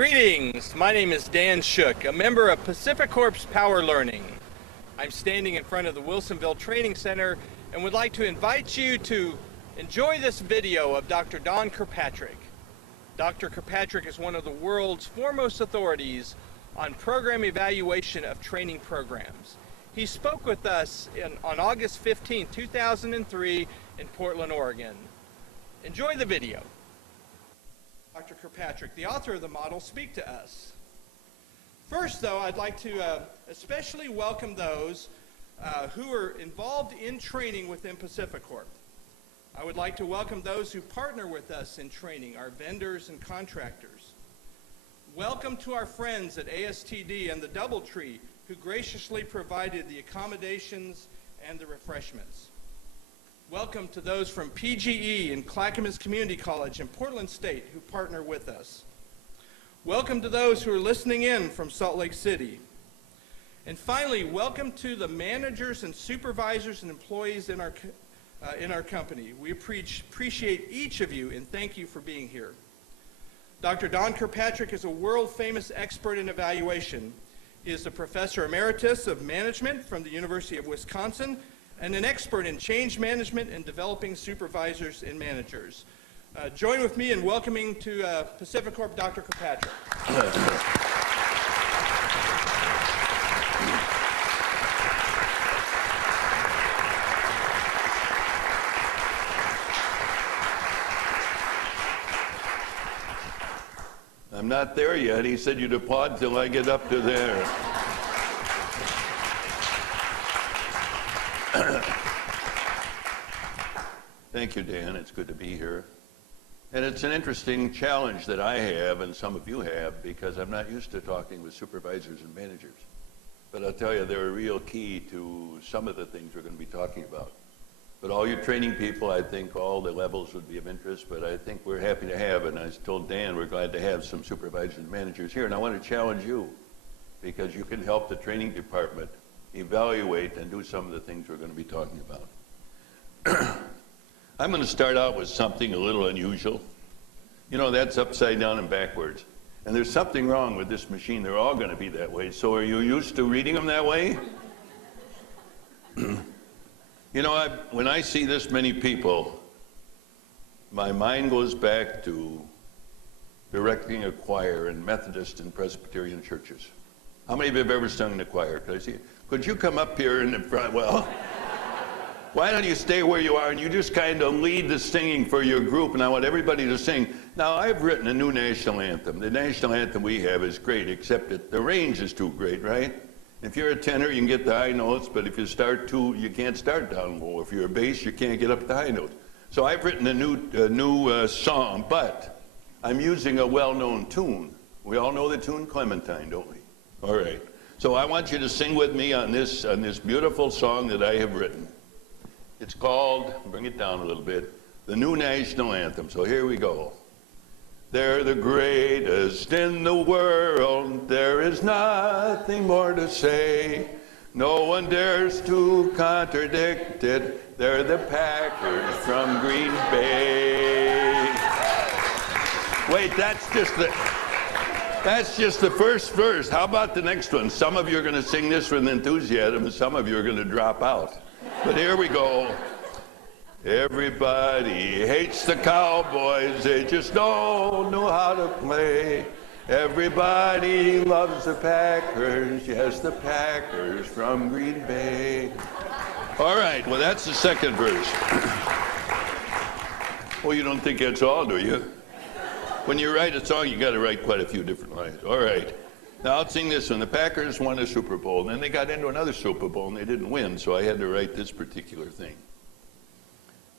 Greetings, my name is Dan Shook, a member of Pacific Corps Power Learning. I'm standing in front of the Wilsonville Training Center and would like to invite you to enjoy this video of Dr. Don Kirkpatrick. Dr. Kirkpatrick is one of the world's foremost authorities on program evaluation of training programs. He spoke with us on August 15, 2003 in Portland, Oregon. Enjoy the video. Dr. Kirkpatrick, the author of the model, speak to us. First, though, I'd like to especially welcome those who are involved in training within Pacific Corp. I would like to welcome those who partner with us in training, our vendors and contractors. Welcome to our friends at ASTD and the Doubletree, who graciously provided the accommodations and the refreshments. Welcome to those from PGE and Clackamas Community College in Portland State who partner with us. Welcome to those who are listening in from Salt Lake City. And finally, welcome to the managers and supervisors and employees in our company. We appreciate each of you and thank you for being here. Dr. Don Kirkpatrick is a world-famous expert in evaluation. He is a professor emeritus of management from the University of Wisconsin and an expert in change management and developing supervisors and managers. Join with me in welcoming to Pacific Corp Dr. Kirkpatrick. I'm not there yet. He said you'd applaud till I get up to there. Thank you, Dan. It's good to be here. And it's an interesting challenge that I have and some of you have because I'm not used to talking with supervisors and managers. But I'll tell you, they're a real key to some of the things we're going to be talking about. But all your training people, I think all the levels would be of interest, but I think we're happy to have, and I told Dan we're glad to have some supervisors and managers here. And I want to challenge you because you can help the training department evaluate and do some of the things we're going to be talking about. I'm going to start out with something a little unusual. You know, that's upside down and backwards. And there's something wrong with this machine. They're all going to be that way. So are you used to reading them that way? You know, when I see this many people, my mind goes back to directing a choir in Methodist and Presbyterian churches. How many of you have ever sung in the choir? Could I see you? Could you come up here in the front? Well, why don't you stay where you are and you just kind of lead the singing for your group, and I want everybody to sing. Now, I've written a new national anthem. The national anthem we have is great, except that the range is too great, right? If you're a tenor, you can get the high notes, but if you start too, you can't start down low. If you're a bass, you can't get up the high notes. So I've written a new song, but I'm using a well-known tune. We all know the tune Clementine, don't we? All right. So I want you to sing with me on this beautiful song that I have written. It's called, bring it down a little bit, the new national anthem. So here we go. They're the greatest in the world. There is nothing more to say. No one dares to contradict it. They're the Packers from Green Bay. Wait, that's just the first verse. How about the next one? Some of you are going to sing this with enthusiasm, and some of you are going to drop out. But here we go. Everybody hates the Cowboys, they just don't know how to play. Everybody loves the Packers, yes, the Packers from Green Bay. All right, well, that's the second verse. Well, you don't think that's all, do you? When you write a song, you got to write quite a few different lines. All right. Now, I'll sing this one. The Packers won a Super Bowl, and then they got into another Super Bowl, and they didn't win, so I had to write this particular thing.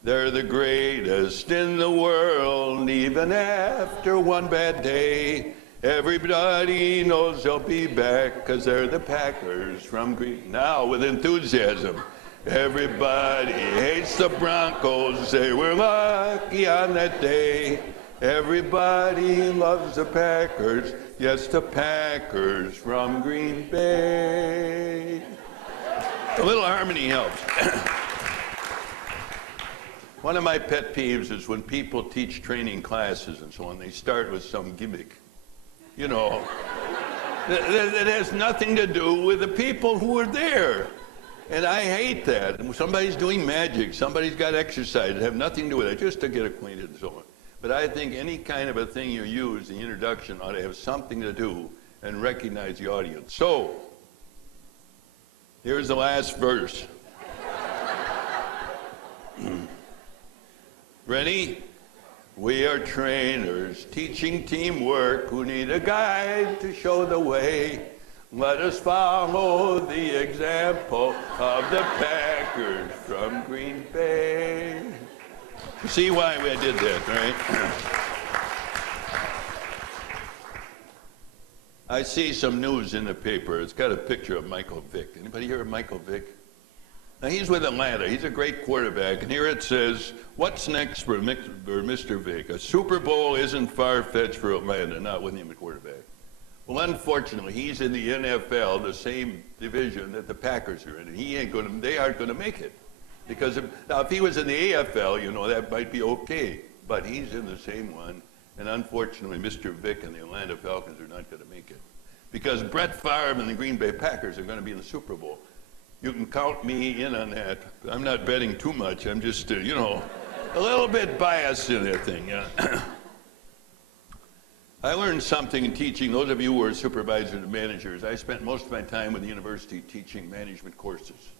They're the greatest in the world, even after one bad day. Everybody knows they'll be back, because they're the Packers from Green. Now, with enthusiasm. Everybody hates the Broncos. They were lucky on that day. Everybody loves the Packers. Yes, the Packers from Green Bay. A little harmony helps. One of my pet peeves is when people teach training classes and so on, they start with some gimmick. you know. That has nothing to do with the people who are there. And I hate that. Somebody's doing magic, somebody's got exercise, it have nothing to do with it, just to get acquainted and so on. But I think any kind of a thing you use, the introduction, ought to have something to do and recognize the audience. So, here's the last verse. Ready? We are trainers teaching teamwork who need a guide to show the way. Let us follow the example of the Packers from Green Bay. You see why I did that, right? I see some news in the paper. It's got a picture of Michael Vick. Anybody hear of Michael Vick? Now, he's with Atlanta. He's a great quarterback. And here it says, what's next for Mr. Vick? A Super Bowl isn't far-fetched for Atlanta, not with him at quarterback. Well, unfortunately, he's in the NFL, the same division that the Packers are in, and they aren't going to make it. Because now, if he was in the AFL, you know, that might be okay. But he's in the same one. And unfortunately, Mr. Vick and the Atlanta Falcons are not going to make it. Because Brett Favre and the Green Bay Packers are going to be in the Super Bowl. You can count me in on that. I'm not betting too much. I'm just, you know, a little bit biased in that thing. Yeah. I learned something in teaching. Those of you who are supervisors and managers, I spent most of my time with the university teaching management courses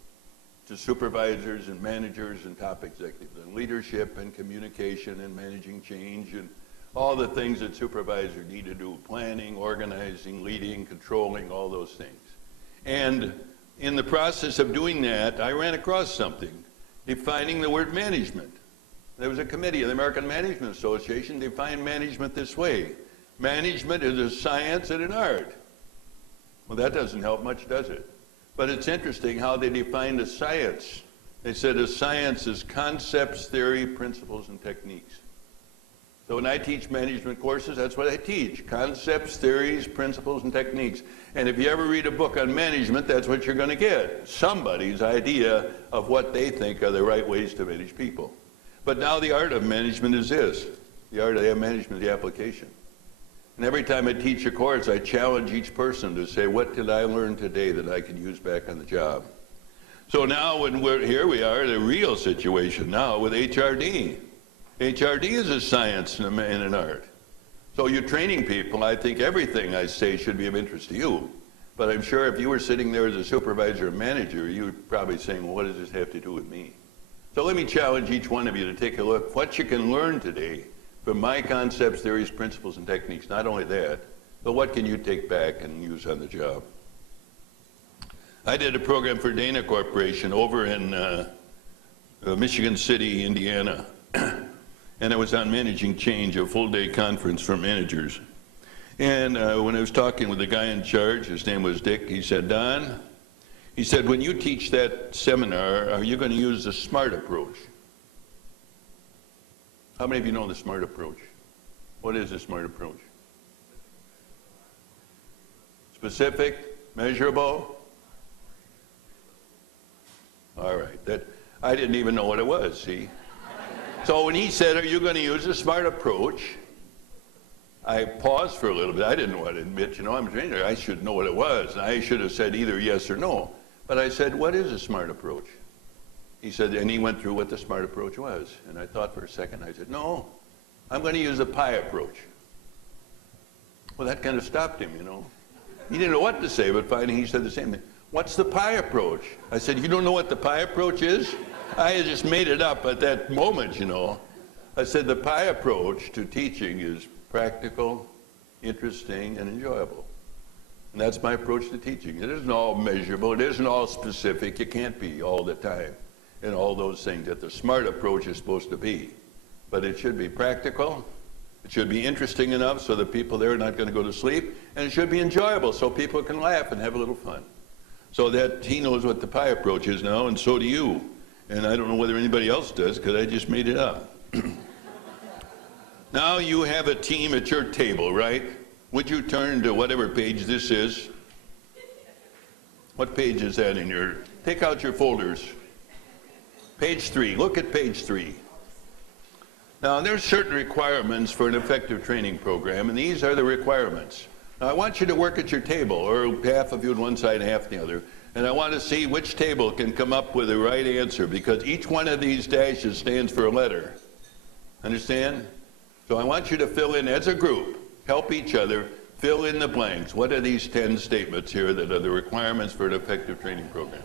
to supervisors and managers and top executives, and leadership and communication and managing change and all the things that supervisors need to do, planning, organizing, leading, controlling, all those things. And in the process of doing that, I ran across something, defining the word management. There was a committee of the American Management Association defined management this way. Management is a science and an art. Well, that doesn't help much, does it? But it's interesting how they defined a science. They said a science is concepts, theory, principles, and techniques. So when I teach management courses, that's what I teach. Concepts, theories, principles, and techniques. And if you ever read a book on management, that's what you're going to get. Somebody's idea of what they think are the right ways to manage people. But now the art of management is this. The art of management is the application. And every time I teach a course, I challenge each person to say, what did I learn today that I can use back on the job? So now here we are in a real situation now with HRD. HRD is a science and an art. So you're training people. I think everything I say should be of interest to you. But I'm sure if you were sitting there as a supervisor or manager, you would probably saying, well, what does this have to do with me? So let me challenge each one of you to take a look what you can learn today from my concepts, theories, principles, and techniques. Not only that, but what can you take back and use on the job? I did a program for Dana Corporation over in Michigan City, Indiana. And I was on Managing Change, a full-day conference for managers. And when I was talking with the guy in charge, his name was Dick, he said, Don, he said, when you teach that seminar, are you going to use the SMART approach? How many of you know the SMART approach? What is the SMART approach? Specific, measurable? All right, I didn't even know what it was, see? So when he said, are you going to use a SMART approach? I paused for a little bit. I didn't want to admit, you know, I'm a trainer. I should know what it was. I should have said either yes or no. But I said, what is a SMART approach? He said, and he went through what the SMART approach was. And I thought for a second, I said, no, I'm going to use the PI approach. Well, that kind of stopped him, you know. He didn't know what to say, but finally he said the same thing. What's the PI approach? I said, you don't know what the PI approach is? I had just made it up at that moment, you know. I said the PI approach to teaching is practical, interesting, and enjoyable. And that's my approach to teaching. It isn't all measurable. It isn't all specific. You can't be all the time and all those things that the SMART approach is supposed to be. But it should be practical. It should be interesting enough so that people there are not going to go to sleep. And it should be enjoyable so people can laugh and have a little fun. So that he knows what the PI approach is now, and so do you. And I don't know whether anybody else does, because I just made it up. Now you have a team at your table, right? Would you turn to whatever page this is? What page is that in your... Take out your folders. Page 3. Look at page 3. Now, there's certain requirements for an effective training program, and these are the requirements. Now, I want you to work at your table, or half of you on one side, half the other, and I want to see which table can come up with the right answer, because each one of these dashes stands for a letter. Understand? So I want you to fill in as a group, help each other, fill in the blanks. What are these 10 statements here that are the requirements for an effective training program?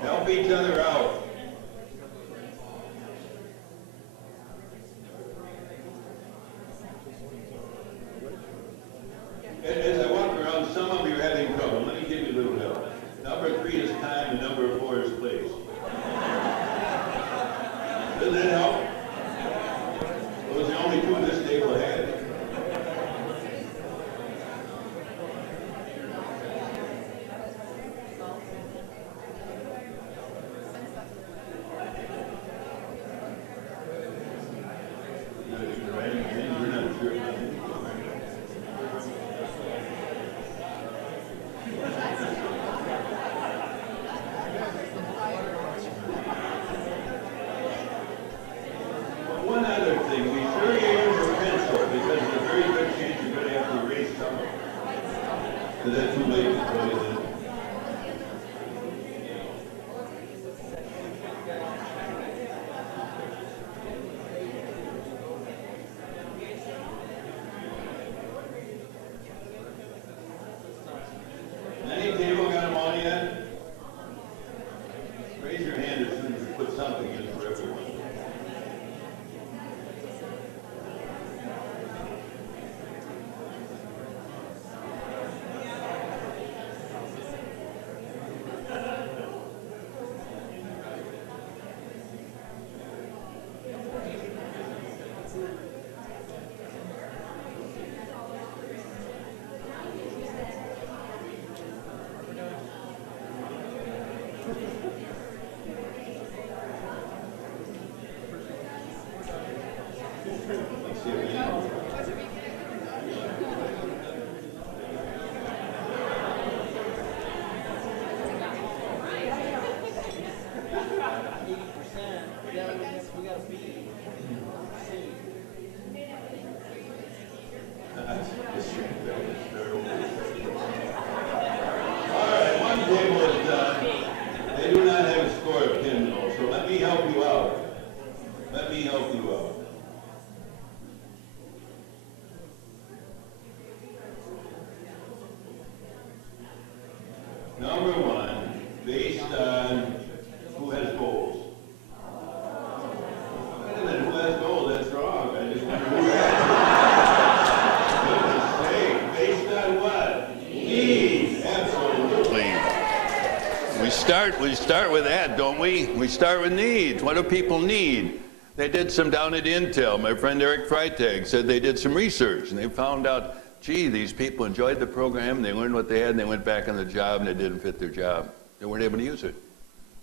Help each other out. As I walk around, some of you are having trouble. Let me give you a little help. Number 3 is time, and number 4 is place. Does that help? Those are the only 2 this table had. One other thing, be sure you use a pencil, because there's a very good chance you're going to have to erase some of it. Is that too late to tell you that? Any table got them all yet? Raise your hand as soon as you put something in for everyone. Table is done. They do not have a score of 10 though, so let me help you out. Let me help you out. Number 1, based on who has goals. Wait a minute, who has goals? That's wrong. I just wonder who has. Based on what? Needs. Absolutely. We start with that, don't we? We start with needs. What do people need? They did some down at Intel. My friend Eric Freitag said they did some research and they found out, gee, these people enjoyed the program, they learned what they had, and they went back on the job and it didn't fit their job. They weren't able to use it.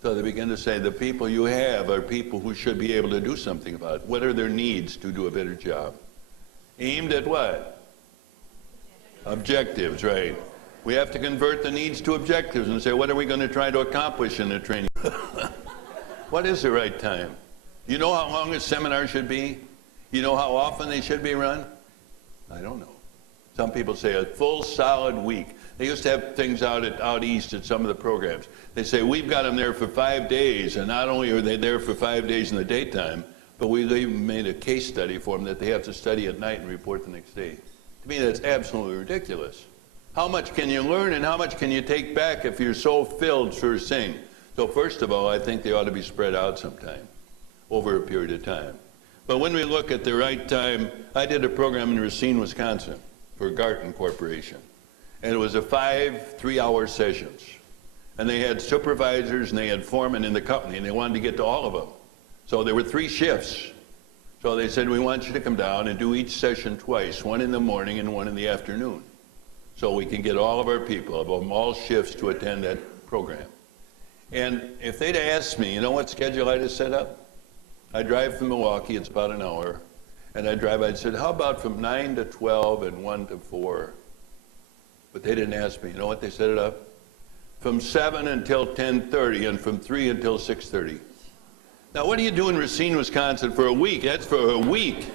So they began to say the people you have are people who should be able to do something about it. What are their needs to do a better job? Aimed at what? Objectives, right. We have to convert the needs to objectives and say, what are we going to try to accomplish in the training? What is the right time? You know how long a seminar should be? You know how often they should be run? I don't know. Some people say a full solid week. They used to have things out east at some of the programs. They say, we've got them there for 5 days, and not only are they there for 5 days in the daytime, but we even made a case study for them that they have to study at night and report the next day. To me, that's absolutely ridiculous. How much can you learn and how much can you take back if you're so filled first thing? So first of all, I think they ought to be spread out sometime over a period of time. But when we look at the right time, I did a program in Racine, Wisconsin for Garten Corporation. And it was a 5 3-hour sessions. And they had supervisors and they had foremen in the company and they wanted to get to all of them. So there were 3 shifts. So they said, we want you to come down and do each session twice, one in the morning and one in the afternoon. So we can get all of our people, of all shifts, to attend that program. And if they'd asked me, you know what schedule I'd have set up? I drive from Milwaukee, it's about an hour, and I'd said, how about from 9 to 12 and 1 to 4? But they didn't ask me. You know what they set it up? From 7 until 10:30 and from 3 until 6:30. Now, what do you do in Racine, Wisconsin for a week? That's for a week.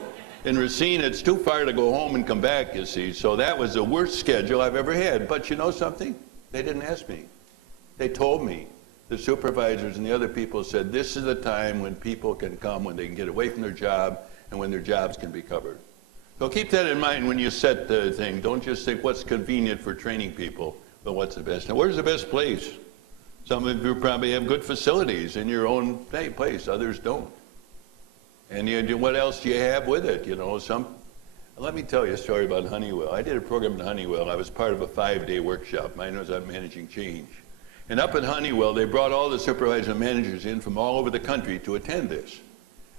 In Racine, it's too far to go home and come back, you see. So that was the worst schedule I've ever had. But you know something? They didn't ask me. They told me. The supervisors and the other people said, this is the time when people can come, when they can get away from their job, and when their jobs can be covered. So keep that in mind when you set the thing. Don't just think what's convenient for training people, but what's the best. Now, where's the best place? Some of you probably have good facilities in your own place. Others don't. And what else do you have with it? You know, let me tell you a story about Honeywell. I did a program in Honeywell. I was part of a 5-day workshop. Mine was on managing change. And up at Honeywell, they brought all the supervisors and managers in from all over the country to attend this.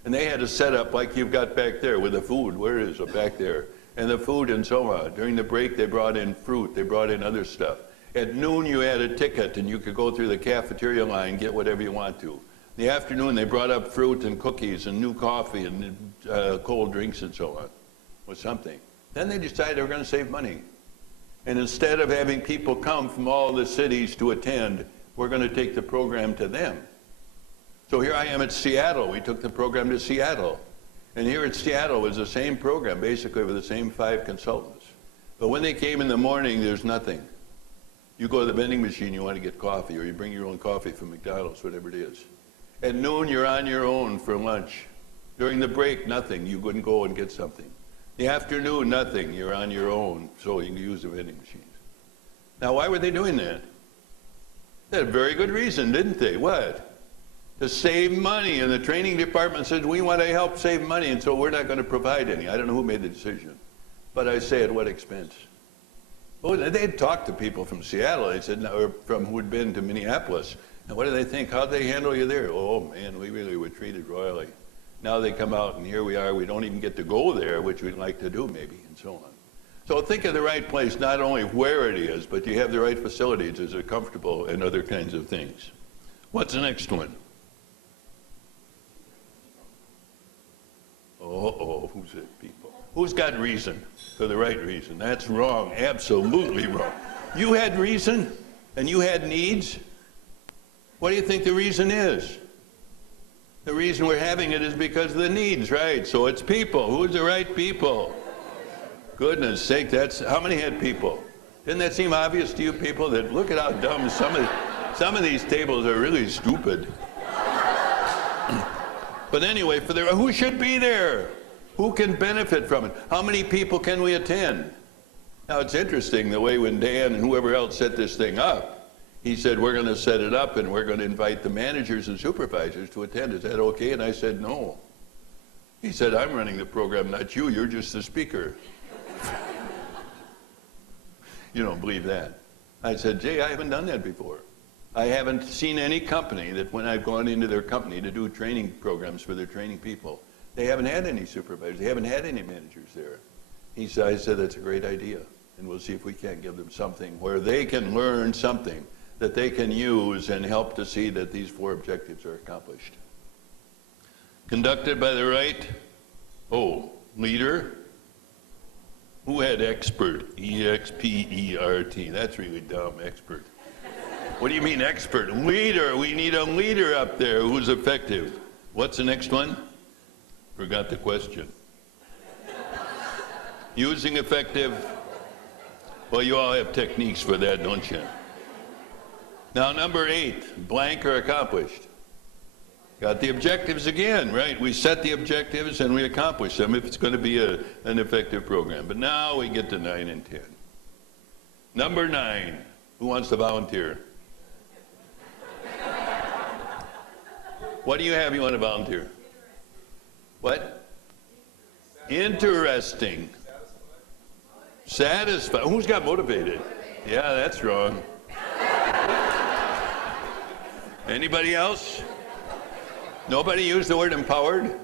And they had a setup like you've got back there with the food. Where is it? Back there. And the food and so on. During the break, they brought in fruit. They brought in other stuff. At noon, you had a ticket, and you could go through the cafeteria line, get whatever you want to. In the afternoon, they brought up fruit and cookies and new coffee and cold drinks and so on, or something. Then they decided they were going to save money. And instead of having people come from all the cities to attend, we're going to take the program to them. So here I am at Seattle. We took the program to Seattle. And here at Seattle was the same program, basically with the same 5 consultants. But when they came in the morning, there's nothing. You go to the vending machine, you want to get coffee, or you bring your own coffee from McDonald's, whatever it is. At noon, you're on your own for lunch. During the break, nothing. You couldn't go and get something. The afternoon, nothing. You're on your own, so you can use the vending machines. Now, why were they doing that? They had a very good reason, didn't they? What? To save money. And the training department said, we want to help save money, and so we're not going to provide any. I don't know who made the decision. But I say, at what expense? Oh, they'd talked to people from Seattle. They said, or from who'd been to Minneapolis. And what do they think? How'd they handle you there? Oh, man, we really were treated royally. Now they come out, and here we are. We don't even get to go there, which we'd like to do, maybe, and so on. So think of the right place, not only where it is, but you have the right facilities. Is it comfortable, and other kinds of things. What's the next one? Who's it, people? Who's got reason for the right reason? That's wrong, absolutely wrong. You had reason, and you had needs. What do you think the reason is? The reason we're having it is because of the needs, right? So it's people. Who's the right people? Goodness sake, that's, how many had people? Didn't that seem obvious to you people that look at how dumb some of these tables are really stupid. But anyway, who should be there? Who can benefit from it? How many people can we attend? Now it's interesting the way when Dan and whoever else set this thing up, he said, we're going to set it up and we're going to invite the managers and supervisors to attend. Is that okay? And I said, no. He said, I'm running the program, not you. You're just the speaker. You don't believe that. I said, Jay, I haven't done that before. I haven't seen any company that when I've gone into their company to do training programs for their training people, they haven't had any supervisors. They haven't had any managers there. I said, that's a great idea. And we'll see if we can't give them something where they can learn something that they can use and help to see that these 4 objectives are accomplished. Conducted by the right, leader. Who had expert? E-X-P-E-R-T. That's really dumb, expert. What do you mean expert? Leader. We need a leader up there who's effective. What's the next one? Forgot the question. Using effective. Well, you all have techniques for that, don't you? Now, number 8, blank or accomplished. Got the objectives again, right? We set the objectives and we accomplish them if it's going to be an effective program. But now we get to 9 and 10. Number 9, who wants to volunteer? What do you have you want to volunteer? What? Interesting. Satisfied. Who's got motivated? Yeah, that's wrong. Anybody else? Nobody used the word empowered?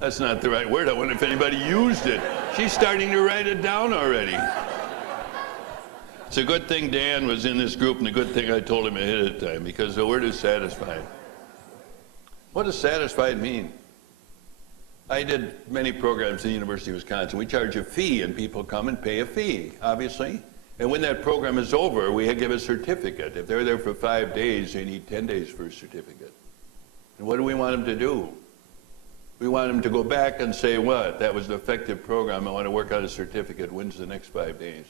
That's not the right word. I wonder if anybody used it. She's starting to write it down already. It's a good thing Dan was in this group, and a good thing I told him ahead of time, because the word is satisfied. What does satisfied mean? I did many programs at the University of Wisconsin. We charge a fee, and people come and pay a fee, obviously. And when that program is over, we give a certificate. If they're there for 5 days, they need 10 days for a certificate. And what do we want them to do? We want them to go back and say, what? That was an effective program. I want to work out a certificate. When's the next 5 days?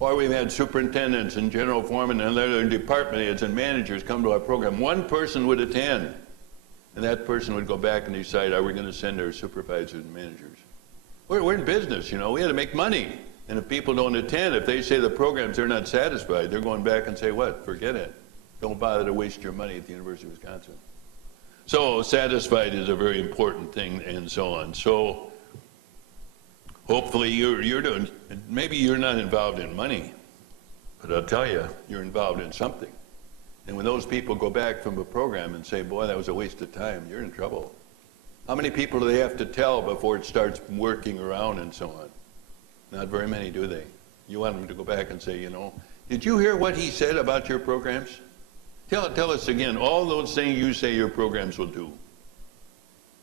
Or we've had superintendents and general foremen and other department heads and managers come to our program. One person would attend, and that person would go back and decide, are we going to send our supervisors and managers? We're in business, you know. We had to make money. And if people don't attend, if they say the programs, they're not satisfied, they're going back and say, what? Forget it. Don't bother to waste your money at the University of Wisconsin. So satisfied is a very important thing, and so on. So hopefully you're doing, maybe you're not involved in money, but I'll tell you, you're involved in something. And when those people go back from a program and say, boy, that was a waste of time, you're in trouble. How many people do they have to tell before it starts working around and so on? Not very many, do they? You want them to go back and say, you know, did you hear what he said about your programs? Tell us again, all those things you say your programs will do.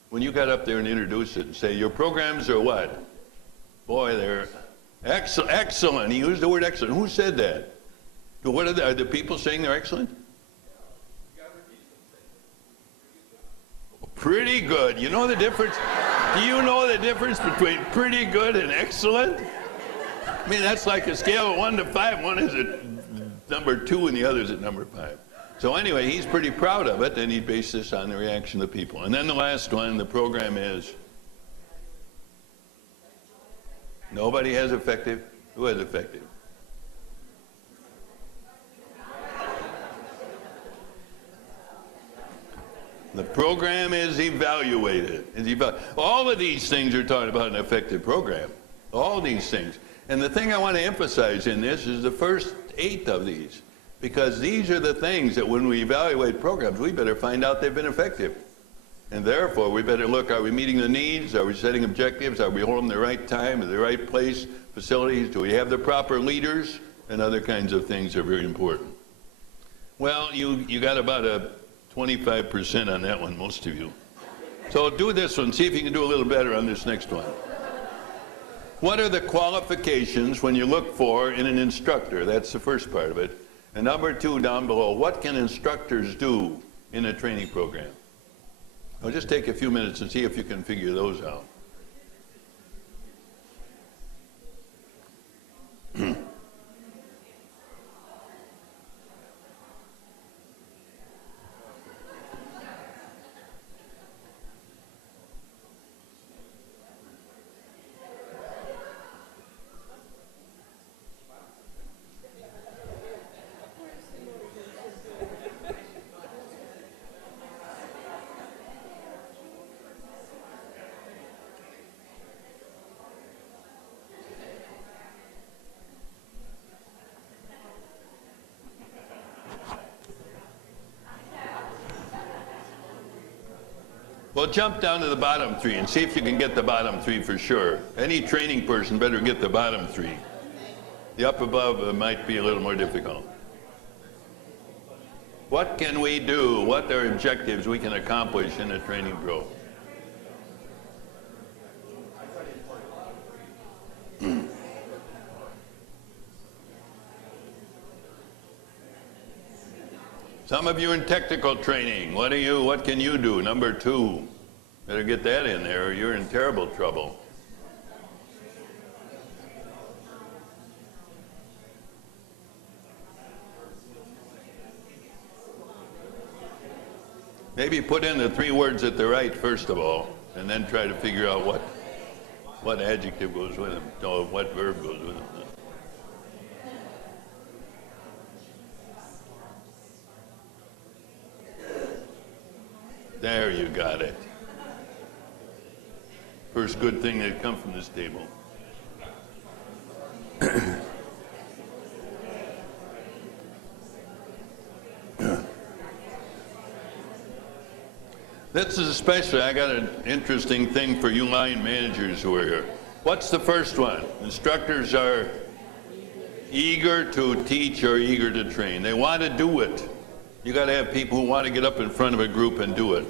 When you got up there and introduced it and say, your programs are what? Boy, they're excellent. He used the word excellent. Who said that? What are the people saying they're excellent? Pretty good. You know the difference? Do you know the difference between pretty good and excellent? I mean, that's like a scale of 1 to 5. One is at number 2 and the other is at number 5. So anyway, he's pretty proud of it, and he based this on the reaction of the people. And then the last one, the program is, nobody has effective? Who has effective? The program is evaluated. All of these things are talking about an effective program. All these things. And the thing I want to emphasize in this is the first 8 of these. Because these are the things that when we evaluate programs, we better find out they've been effective. And therefore, we better look, are we meeting the needs? Are we setting objectives? Are we holding the right time, at the right place, facilities? Do we have the proper leaders? And other kinds of things are very important. Well, you got about a 25% on that one, most of you. So do this one. See if you can do a little better on this next one. What are the qualifications when you look for in an instructor? That's the first part of it. And number 2 down below, what can instructors do in a training program? I'll just take a few minutes and see if you can figure those out. Well, jump down to the bottom 3 and see if you can get the bottom 3 for sure. Any training person better get the bottom 3. The up above might be a little more difficult. What can we do? What are objectives we can accomplish in a training pro? Some of you in technical training, what can you do? Number 2, better get that in there or you're in terrible trouble. Maybe put in the 3 words at the right first of all, and then try to figure out what adjective goes with them, or what verb goes with them. There, you got it. First good thing that come from this table. This is especially, I got an interesting thing for you line managers who are here. What's the first one? Instructors are eager to teach or eager to train. They want to do it. You got to have people who want to get up in front of a group and do it.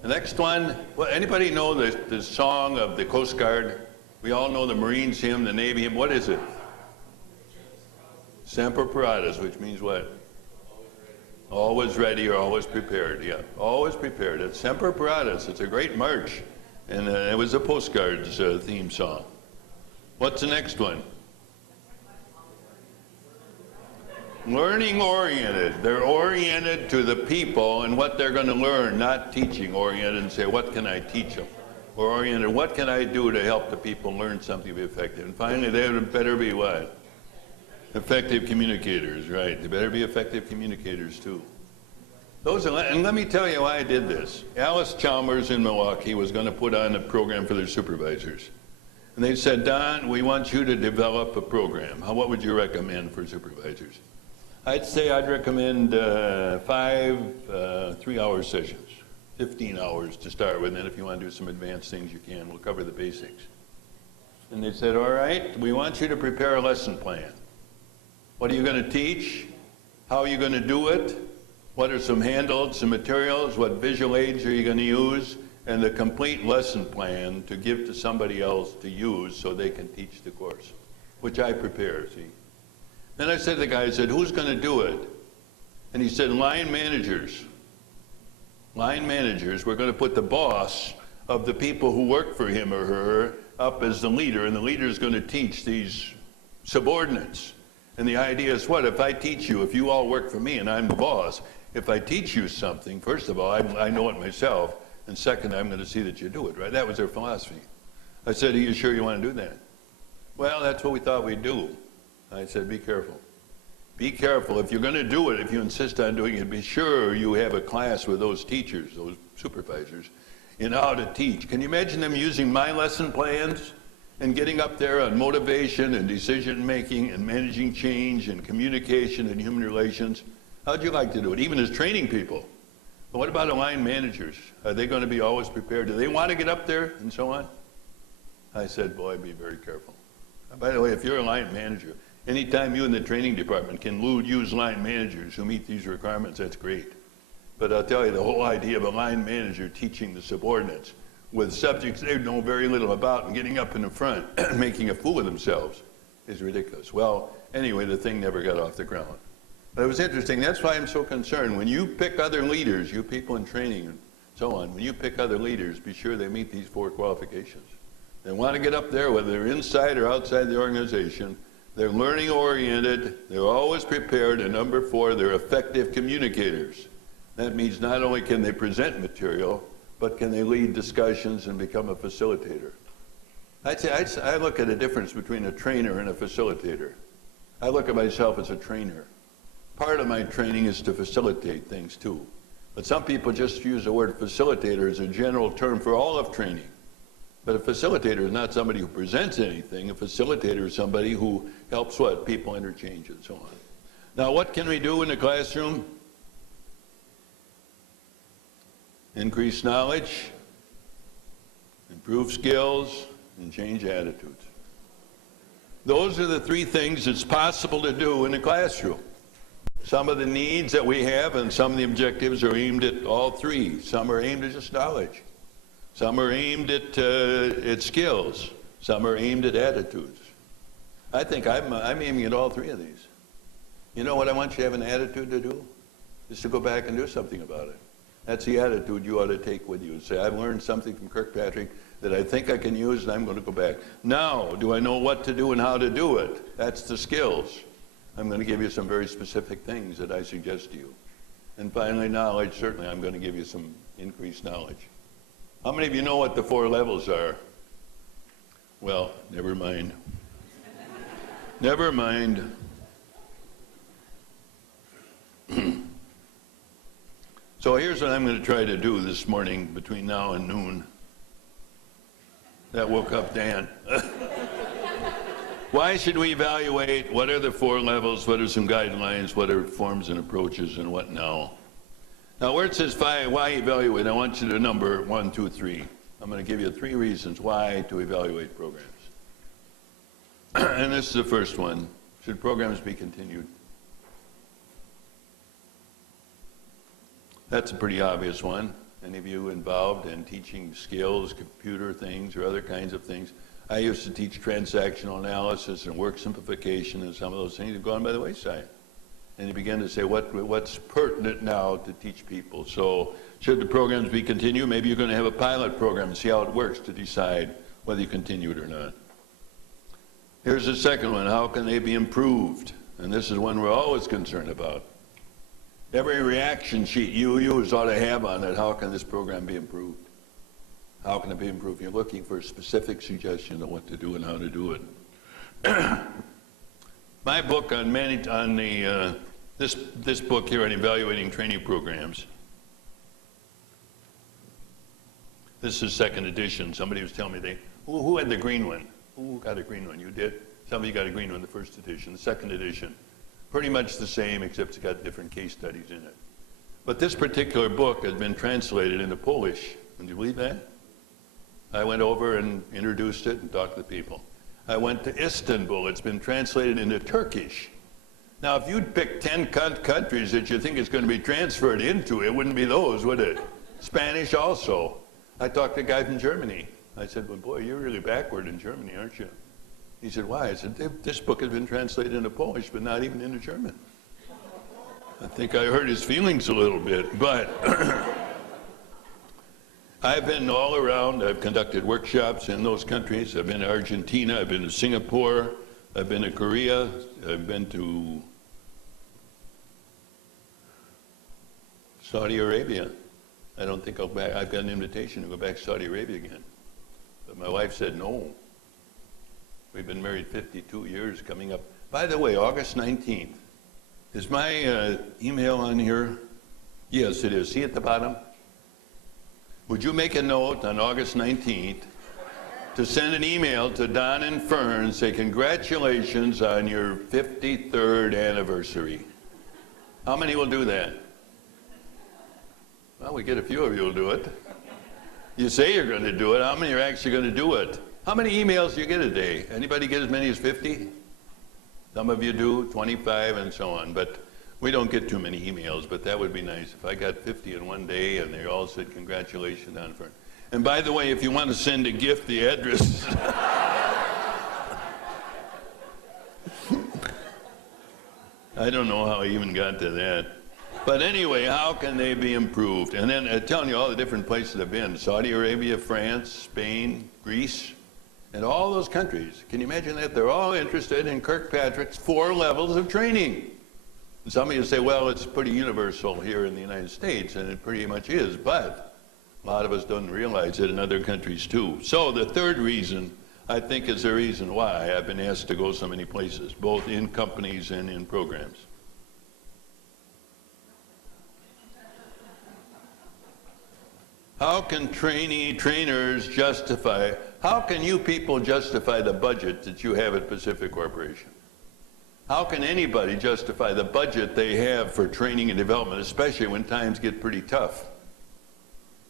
The next one, well, anybody know the song of the Coast Guard? We all know the Marines hymn, the Navy hymn. What is it? Semper Paratus, which means what? Always ready or always prepared, yeah. Always prepared. It's Semper Paratus. It's a great march. And it was a Coast Guard's theme song. What's the next one? Learning oriented. They're oriented to the people and what they're going to learn, not teaching oriented and say, what can I teach them? Or oriented, what can I do to help the people learn something to be effective? And finally, they better be what? Effective communicators, right. They better be effective communicators too. And let me tell you why I did this. Alice Chalmers in Milwaukee was going to put on a program for their supervisors. And they said, Don, we want you to develop a program. What would you recommend for supervisors? I'd say I'd recommend 5 3-hour sessions, 15 hours to start with, and then if you want to do some advanced things, you can. We'll cover the basics. And they said, all right, we want you to prepare a lesson plan. What are you going to teach? How are you going to do it? What are some handouts, some materials? What visual aids are you going to use? And the complete lesson plan to give to somebody else to use so they can teach the course, which I prepare, see. Then I said to the guy, I said, who's going to do it? And he said, line managers. Line managers, we're going to put the boss of the people who work for him or her up as the leader, and the leader is going to teach these subordinates. And the idea is what? If I teach you, if you all work for me and I'm the boss, if I teach you something, first of all, I know it myself, and second, I'm going to see that you do it, right? That was their philosophy. I said, are you sure you want to do that? Well, that's what we thought we'd do. I said, be careful. Be careful. If you're going to do it, if you insist on doing it, be sure you have a class with those teachers, those supervisors, in how to teach. Can you imagine them using my lesson plans and getting up there on motivation and decision making and managing change and communication and human relations? How'd you like to do it? Even as training people. But what about line managers? Are they going to be always prepared? Do they want to get up there and so on? I said, boy, be very careful. By the way, if you're a line manager, anytime you in the training department can use line managers who meet these requirements, that's great. But I'll tell you, the whole idea of a line manager teaching the subordinates with subjects they know very little about and getting up in the front and making a fool of themselves is ridiculous. Well, anyway, the thing never got off the ground. But it was interesting. That's why I'm so concerned. When you pick other leaders, you people in training and so on, when you pick other leaders, be sure they meet these 4 qualifications. They want to get up there, whether they're inside or outside the organization. They're learning oriented, they're always prepared, and number 4, they're effective communicators. That means not only can they present material, but can they lead discussions and become a facilitator. I look at a difference between a trainer and a facilitator. I look at myself as a trainer. Part of my training is to facilitate things too. But some people just use the word facilitator as a general term for all of training. But a facilitator is not somebody who presents anything. A facilitator is somebody who helps what? People interchange and so on. Now, what can we do in the classroom? Increase knowledge, improve skills, and change attitudes. Those are the 3 things it's possible to do in the classroom. Some of the needs that we have and some of the objectives are aimed at all 3. Some are aimed at just knowledge. Some are aimed at skills. Some are aimed at attitudes. I think I'm aiming at all 3 of these. You know what I want you to have an attitude to do? Is to go back and do something about it. That's the attitude you ought to take with you. Say, I've learned something from Kirkpatrick that I think I can use and I'm going to go back. Now, do I know what to do and how to do it? That's the skills. I'm going to give you some very specific things that I suggest to you. And finally, knowledge. Certainly, I'm going to give you some increased knowledge. How many of you know what the 4 levels are? Well, never mind. Never mind. So here's what I'm going to try to do this morning between now and noon. That woke up Dan. Why should we evaluate? What are the 4 levels? What are some guidelines? What are forms and approaches, and what now? Now, where it says why evaluate, I want you to number 1, 2, 3. I'm going to give you 3 reasons why to evaluate programs. And this is the first one. Should programs be continued? That's a pretty obvious one. Any of you involved in teaching skills, computer things, or other kinds of things? I used to teach transactional analysis and work simplification, and some of those things have gone by the wayside. And you begin to say, what's pertinent now to teach people? So should the programs be continued? Maybe you're going to have a pilot program and see how it works to decide whether you continue it or not. Here's the second one. How can they be improved? And this is one we're always concerned about. Every reaction sheet you use ought to have on it, how can this program be improved? How can it be improved? You're looking for a specific suggestion of what to do and how to do it. My book on this book here on evaluating training programs. This is 2nd edition. Somebody was telling me who had the green one? Who got a green one? You did? Somebody got a green one, the 1st edition. The 2nd edition, pretty much the same, except it's got different case studies in it. But this particular book has been translated into Polish. Can you believe that? I went over and introduced it and talked to the people. I went to Istanbul. It's been translated into Turkish. Now, if you'd pick 10 countries that you think it's going to be transferred into, it wouldn't be those, would it? Spanish also. I talked to a guy from Germany. I said, well, boy, you're really backward in Germany, aren't you? He said, why? I said, this book has been translated into Polish, but not even into German. I think I hurt his feelings a little bit, but I've been all around. I've conducted workshops in those countries. I've been to Argentina. I've been to Singapore. I've been to Korea. I've been to Saudi Arabia. I don't think I'll back. I've got an invitation to go back to Saudi Arabia again. But my wife said no. We've been married 52 years coming up. By the way, August 19th. Is my email on here? Yes, it is. See at the bottom? Would you make a note on August 19th to send an email to Don and Fern and say congratulations on your 53rd anniversary? How many will do that? Well, we get a few of you will do it. You say you're going to do it. How many are actually going to do it? How many emails do you get a day? Anybody get as many as 50? Some of you do, 25 and so on. But we don't get too many emails, but that would be nice. If I got 50 in one day and they all said congratulations on Fern. And by the way, if you want to send a gift, the address. I don't know how I even got to that. But anyway, how can they be improved? And then telling you all the different places I've been. Saudi Arabia, France, Spain, Greece, and all those countries. Can you imagine that? They're all interested in Kirkpatrick's 4 levels of training. And some of you say, well, it's pretty universal here in the United States, and it pretty much is, but a lot of us don't realize it in other countries too. So the third reason, I think, is the reason why I've been asked to go so many places, both in companies and in programs. How can trainers justify, how can you people justify the budget that you have at Pacific Corporation? How can anybody justify the budget they have for training and development, especially when times get pretty tough?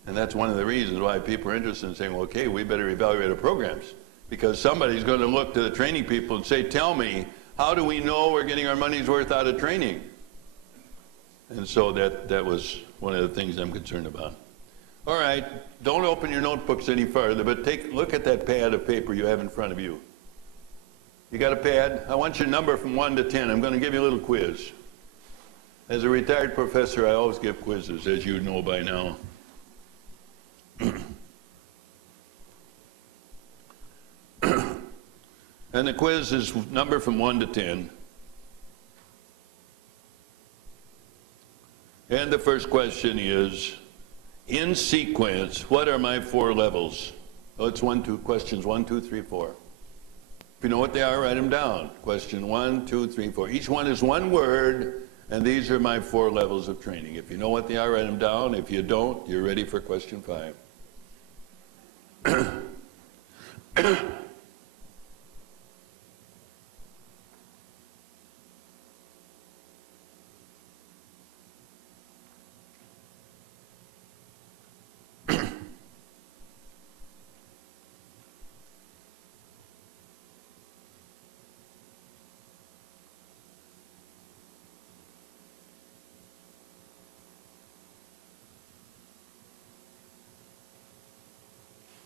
And that's one of the reasons why people are interested in saying, well, okay, we better evaluate our programs. Because somebody's going to look to the training people and say, tell me, how do we know we're getting our money's worth out of training? And so that was one of the things I'm concerned about. All right, don't open your notebooks any further, but look at that pad of paper you have in front of you. You got a pad? I want your number from 1 to 10. I'm going to give you a little quiz. As a retired professor, I always give quizzes, as you know by now. And the quiz is number from 1 to 10. And And the first question is, in sequence, what are my 4 levels? Oh, it's questions 1, 2, 3, 4. If you know what they are, write them down. Question 1, 2, 3, 4. Each one is one word, and these are my 4 levels of training. If you know what they are, write them down. If you don't, you're ready for question 5.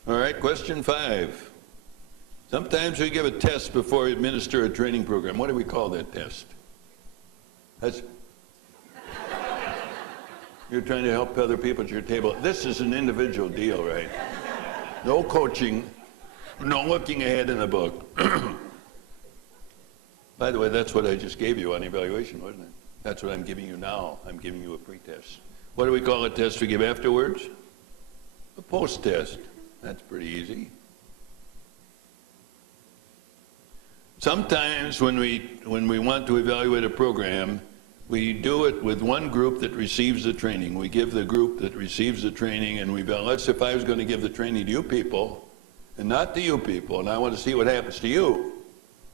All right, question 5. Sometimes we give a test before we administer a training program. What do we call that test? You're trying to help other people at your table. This is an individual deal, right? No coaching, no looking ahead in the book. By the way, that's what I just gave you on evaluation, wasn't it? That's what I'm giving you now. I'm giving you a pre-test. What do we call a test we give afterwards? A post-test. That's pretty easy. Sometimes when we want to evaluate a program, we do it with one group that receives the training. We give the group that receives the training, and let's say if I was going to give the training to you people, and not to you people, and I want to see what happens to you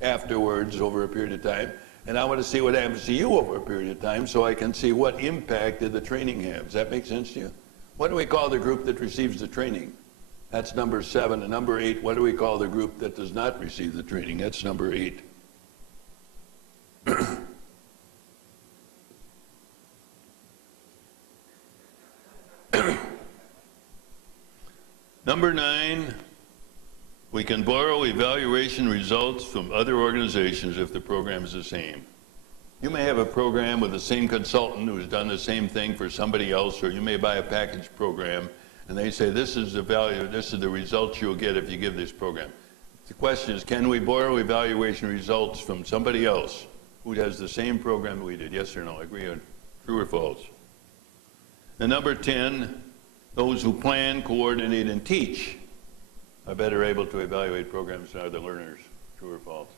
afterwards over a period of time, and I want to see what happens to you over a period of time so I can see what impact did the training have. Does that make sense to you? What do we call the group that receives the training? That's number 7. And number 8, what do we call the group that does not receive the training? That's number 8. Number 9, we can borrow evaluation results from other organizations if the program is the same. You may have a program with the same consultant who's done the same thing for somebody else, or you may buy a package program and they say, this is the value, this is the results you'll get if you give this program. The question is, can we borrow evaluation results from somebody else who does the same program we did? Yes or no? Agree on true or false? And number 10, those who plan, coordinate, and teach are better able to evaluate programs than other learners. True or false?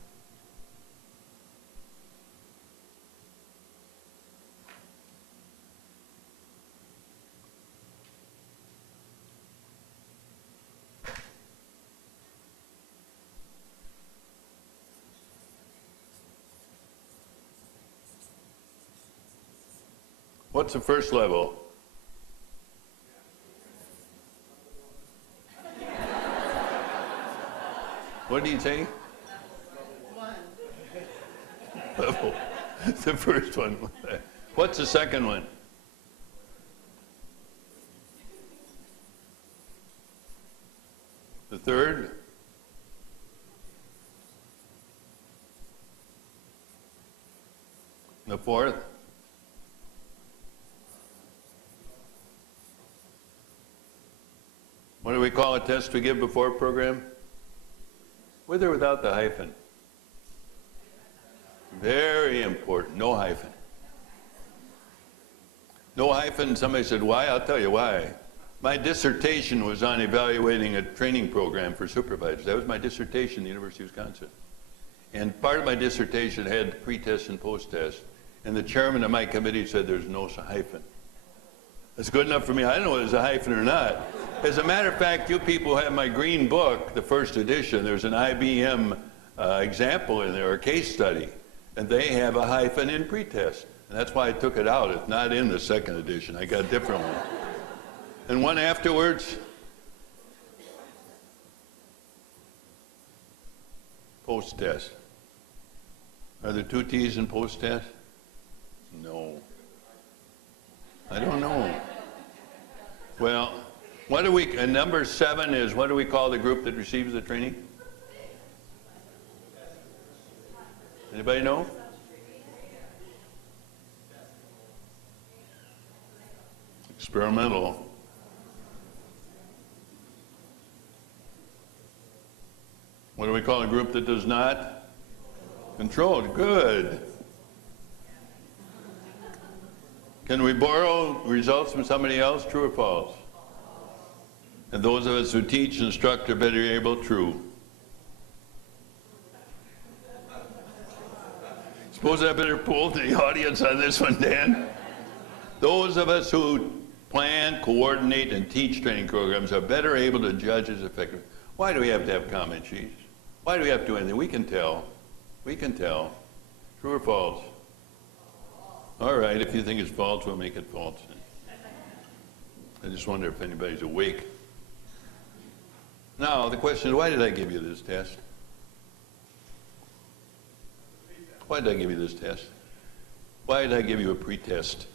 What's the first level? What do you say? Level. The first one. What's the second one? The third? The fourth? What do we call a test we give before a program? With or without the hyphen? Very important, no hyphen. No hyphen, somebody said, why? I'll tell you why. My dissertation was on evaluating a training program for supervisors. That was my dissertation at the University of Wisconsin. And part of my dissertation had pre-test and post-test. And the chairman of my committee said there's no hyphen. That's good enough for me. I don't know whether there's a hyphen or not. As a matter of fact, you people have my green book, the first edition. There's an IBM example in there, a case study. And they have a hyphen in pretest. And that's why I took it out. It's not in the second edition. I got a different one. And one afterwards, post-test. Are there 2 T's in post-test? No. I don't know. Well, what do we, and number 7 is, what do we call the group that receives the training? Anybody know? Experimental. What do we call a group that does not? Controlled. Good. Can we borrow results from somebody else, true or false? And those of us who teach, instruct, are better able, true. Suppose I better poll the audience on this one, Dan. Those of us who plan, coordinate, and teach training programs are better able to judge as effective. Why do we have to have comment sheets? Why do we have to do anything? We can tell. We can tell. True or false? All right, if you think it's false, we'll make it false. I just wonder if anybody's awake. Now, the question is, why did I give you this test? Why did I give you this test? Why did I give you a pre-test?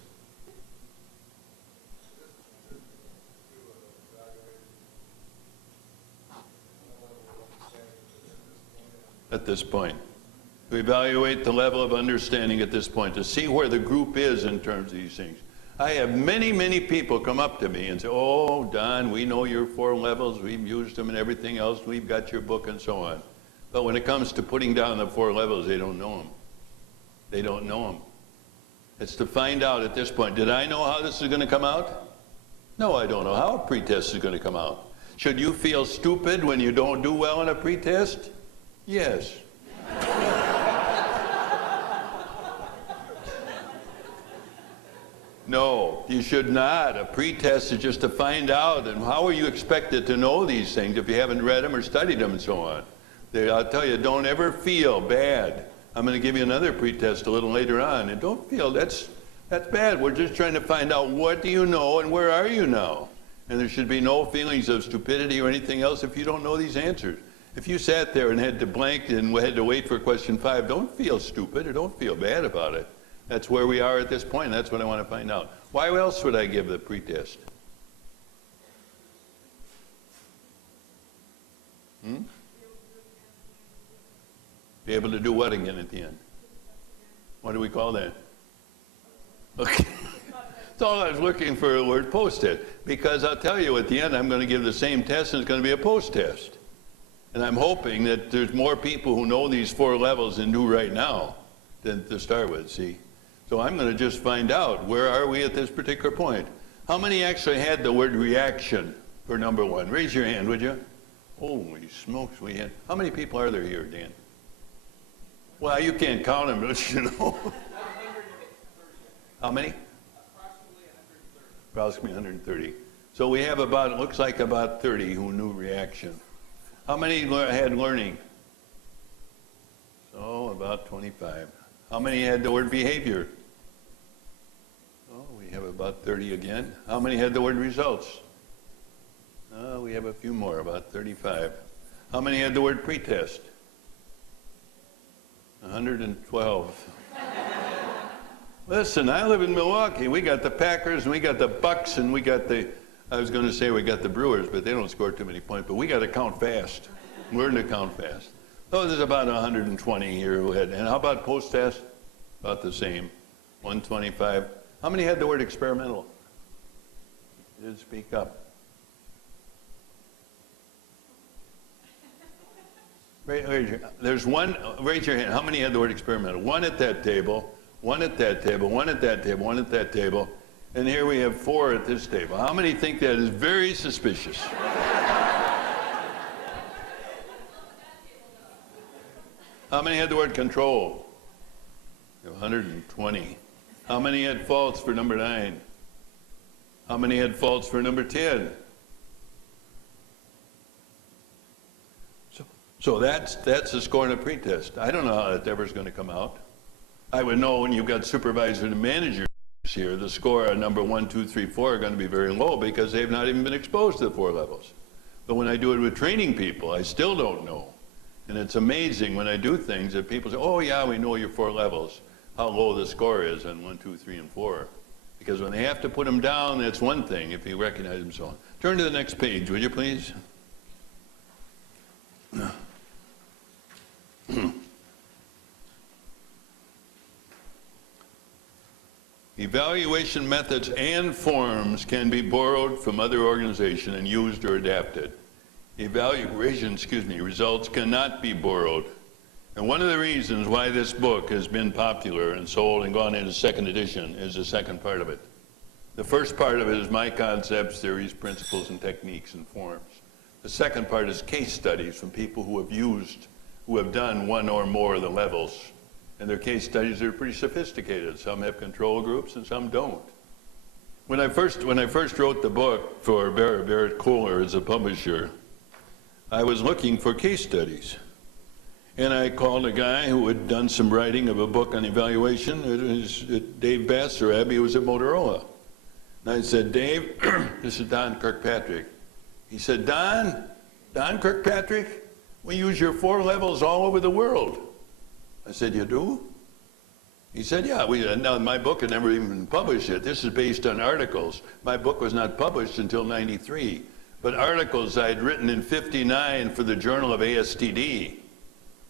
At this point. To evaluate the level of understanding at this point, to see where the group is in terms of these things. I have many, many people come up to me and say, oh, Don, we know your 4 levels, we've used them and everything else, we've got your book and so on. But when it comes to putting down the 4 levels, they don't know them. They don't know them. It's to find out at this point, did I know how this is going to come out? No, I don't know how a pretest is going to come out. Should you feel stupid when you don't do well in a pretest? Yes. No, you should not. A pretest is just to find out, and how are you expected to know these things if you haven't read them or studied them and so on? I'll tell you, don't ever feel bad. I'm going to give you another pretest a little later on, and don't feel that's bad. We're just trying to find out what do you know and where are you now. And there should be no feelings of stupidity or anything else if you don't know these answers. If you sat there and had to blank and had to wait for question 5, don't feel stupid or don't feel bad about it. That's where we are at this point, and that's what I want to find out. Why else would I give the pretest? Be able to do what again at the end? What do we call that? Okay. So I was looking for a word post-it, because I'll tell you at the end I'm going to give the same test and it's going to be a post-test. And I'm hoping that there's more people who know these 4 levels and do right now than to start with, see? So I'm going to just find out, where are we at this particular point? How many actually had the word reaction for number 1? Raise your hand, would you? Holy smokes, we had. How many people are there here, Dan? Well, you can't count them, but you know. How many? Approximately 130. So we have about, it looks like about 30 who knew reaction. How many had learning? So about 25. How many had the word behavior? Oh, we have about 30 again. How many had the word results? Oh, we have a few more, about 35. How many had the word pretest? 112. Listen, I live in Milwaukee. We got the Packers, and we got the Bucks, and we got the, I was going to say we got the Brewers, but they don't score too many points, but we got to count fast. Learn to count fast. So there's about 120 here who had, and how about post-test? About the same, 125. How many had the word experimental? You didn't speak up. There's one, raise your hand. How many had the word experimental? 1 at that table, 1 at that table, 1 at that table, 1 at that table, and here we have 4 at this table. How many think that is very suspicious? How many had the word control? 120. How many had false for number 9? How many had false for number 10? So that's the score in a pretest. I don't know how that ever is going to come out. I would know when you've got supervisor and managers here, the score on number 1, 2, 3, 4 are going to be very low because they've not even been exposed to the 4 levels. But when I do it with training people, I still don't know. And it's amazing when I do things that people say, oh yeah, we know your 4 levels, how low the score is on 1, 2, 3, and 4. Because when they have to put them down, that's one thing, if you recognize them so on. Turn to the next page, would you please? Evaluation methods and forms can be borrowed from other organizations and used or adapted. Evaluation, results cannot be borrowed And one of the reasons why this book has been popular and sold and gone into second edition is the second part of it. The first part of it is my concepts, theories, principles, and techniques and forms. The second part is case studies from people who have done one or more of the levels. And their case studies are pretty sophisticated. Some have control groups and some don't. When I first wrote the book for Barrett Kohler as a publisher, I was looking for case studies. And I called a guy who had done some writing of a book on evaluation. It was Dave Basarab. He was at Motorola. And I said, Dave, this is Don Kirkpatrick. He said, Don Kirkpatrick, we use your 4 levels all over the world. I said, you do? He said, yeah. Now, my book had never even been published yet. This is based on articles. My book was not published until '93. But articles I'd written in '59 for the Journal of ASTD,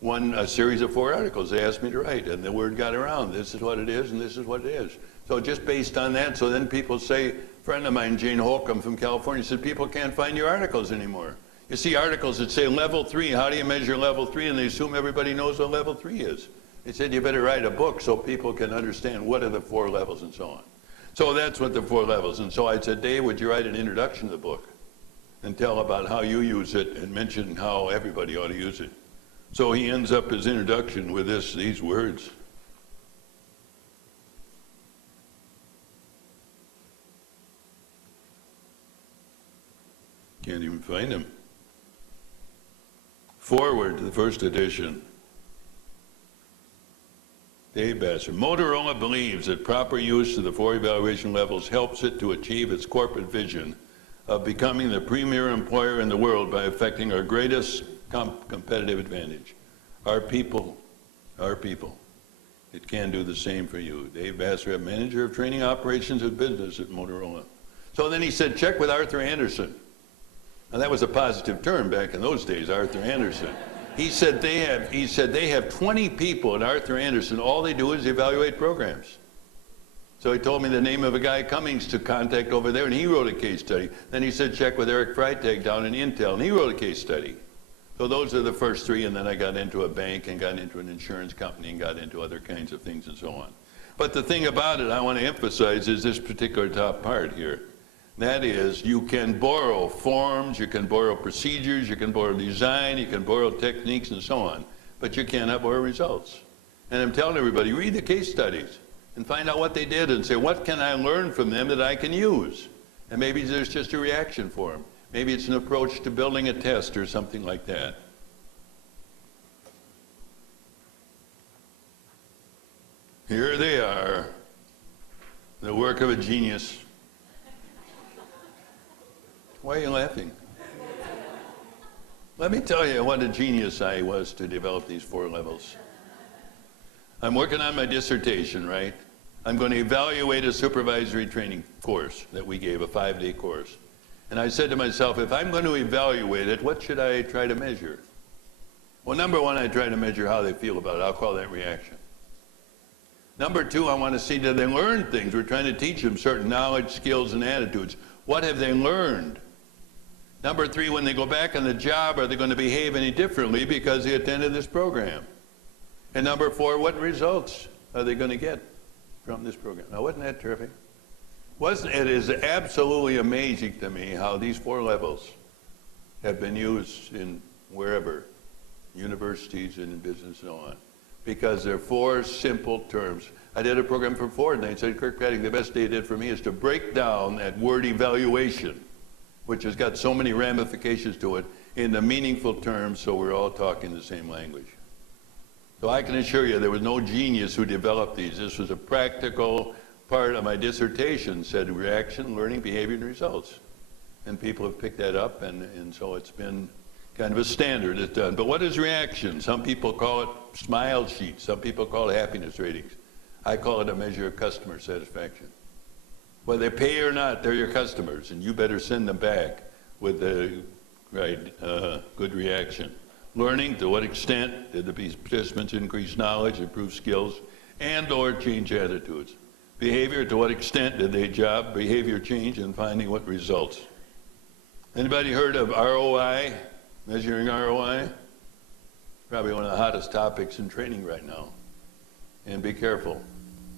a series of 4 articles they asked me to write, and the word got around. This is what it is, and this is what it is. So just based on that, so then people say, a friend of mine, Jane Holcomb from California, said, people can't find your articles anymore. You see articles that say level 3, how do you measure level 3? And they assume everybody knows what level 3 is. They said, you better write a book so people can understand what are the 4 levels and so on. So that's what the 4 levels. And so I said, Dave, would you write an introduction to the book and tell about how you use it and mention how everybody ought to use it? So he ends up his introduction with these words. Can't even find him. Forward to the first edition. Dave Basser. Motorola believes that proper use of the 4 evaluation levels helps it to achieve its corporate vision of becoming the premier employer in the world by affecting our greatest competitive advantage. Our people. It can do the same for you. Dave Basser, manager of training operations and business at Motorola. So then he said, check with Arthur Anderson. Now that was a positive term back in those days, Arthur Anderson. He said they have 20 people at Arthur Anderson. All they do is evaluate programs. So he told me the name of a guy, Cummings, to contact over there, and he wrote a case study. Then he said, check with Eric Freitag down in Intel, and he wrote a case study. So those are the first 3, and then I got into a bank and got into an insurance company and got into other kinds of things and so on. But the thing about it I want to emphasize is this particular top part here. That is, you can borrow forms, you can borrow procedures, you can borrow design, you can borrow techniques and so on, but you cannot borrow results. And I'm telling everybody, read the case studies and find out what they did and say, what can I learn from them that I can use? And maybe there's just a reaction for them. Maybe it's an approach to building a test or something like that. Here they are, the work of a genius. Why are you laughing? Let me tell you what a genius I was to develop these 4 levels. I'm working on my dissertation, right? I'm going to evaluate a supervisory training course that we gave, a 5-day course. And I said to myself, if I'm going to evaluate it, what should I try to measure? Well, number 1, I try to measure how they feel about it. I'll call that reaction. Number 2, I want to see, do they learn things? We're trying to teach them certain knowledge, skills, and attitudes. What have they learned? Number 3, when they go back on the job, are they going to behave any differently because they attended this program? And number 4, what results are they going to get from this program? Now, wasn't that terrific? It is absolutely amazing to me how these 4 levels have been used in wherever, universities and in business and so on, because they're 4 simple terms. I did a program for Ford, and they said, Kirkpatrick, the best they did for me is to break down that word evaluation, which has got so many ramifications to it, into meaningful terms so we're all talking the same language. So I can assure you there was no genius who developed these. This was a practical part of my dissertation, said reaction, learning, behavior, and results. And people have picked that up, and so it's been kind of a standard it's done. But what is reaction? Some people call it smile sheets. Some people call it happiness ratings. I call it a measure of customer satisfaction. Whether they pay or not, they're your customers, and you better send them back with the right, good reaction. Learning, to what extent did the participants increase knowledge, improve skills, and or change attitudes? Behavior, to what extent did they job behavior change, and finding what results? Anybody heard of ROI, measuring ROI? Probably one of the hottest topics in training right now. And be careful.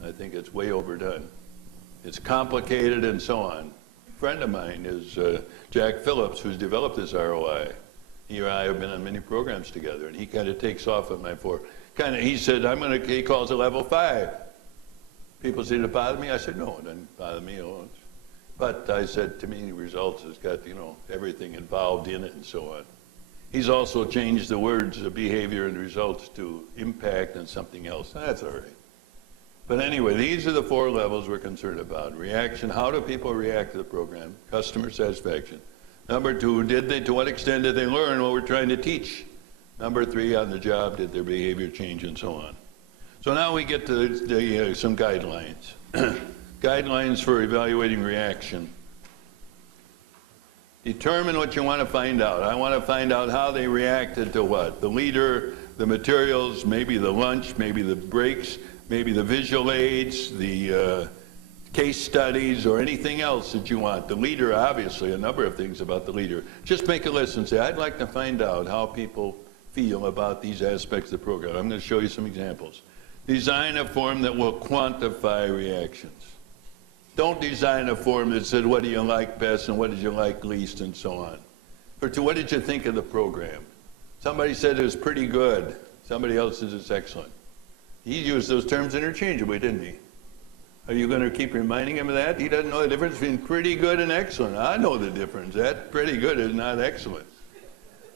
I think it's way overdone. It's complicated and so on. A friend of mine is Jack Phillips, who's developed this ROI. He and I have been on many programs together, and he kind of takes off on my four. He said, he calls it level 5. People say, did it bother me? I said, no, it doesn't bother me. But I said, to me, results has got, everything involved in it and so on. He's also changed the words of behavior and results to impact and something else. That's all right. But anyway, these are the 4 levels we're concerned about. Reaction, how do people react to the program? Customer satisfaction. Number 2, to what extent did they learn what we're trying to teach? Number 3, on the job, did their behavior change and so on. So now we get to some guidelines. Guidelines for evaluating reaction. Determine what you want to find out. I want to find out how they reacted to what? The leader, the materials, maybe the lunch, maybe the breaks, maybe the visual aids, the case studies, or anything else that you want. The leader, obviously, a number of things about the leader. Just make a list and say, I'd like to find out how people feel about these aspects of the program. I'm going to show you some examples. Design a form that will quantify reactions. Don't design a form that said, what do you like best and what did you like least and so on. What did you think of the program? Somebody said it was pretty good. Somebody else says it's excellent. He used those terms interchangeably, didn't he? Are you going to keep reminding him of that? He doesn't know the difference between pretty good and excellent. I know the difference. That pretty good is not excellent.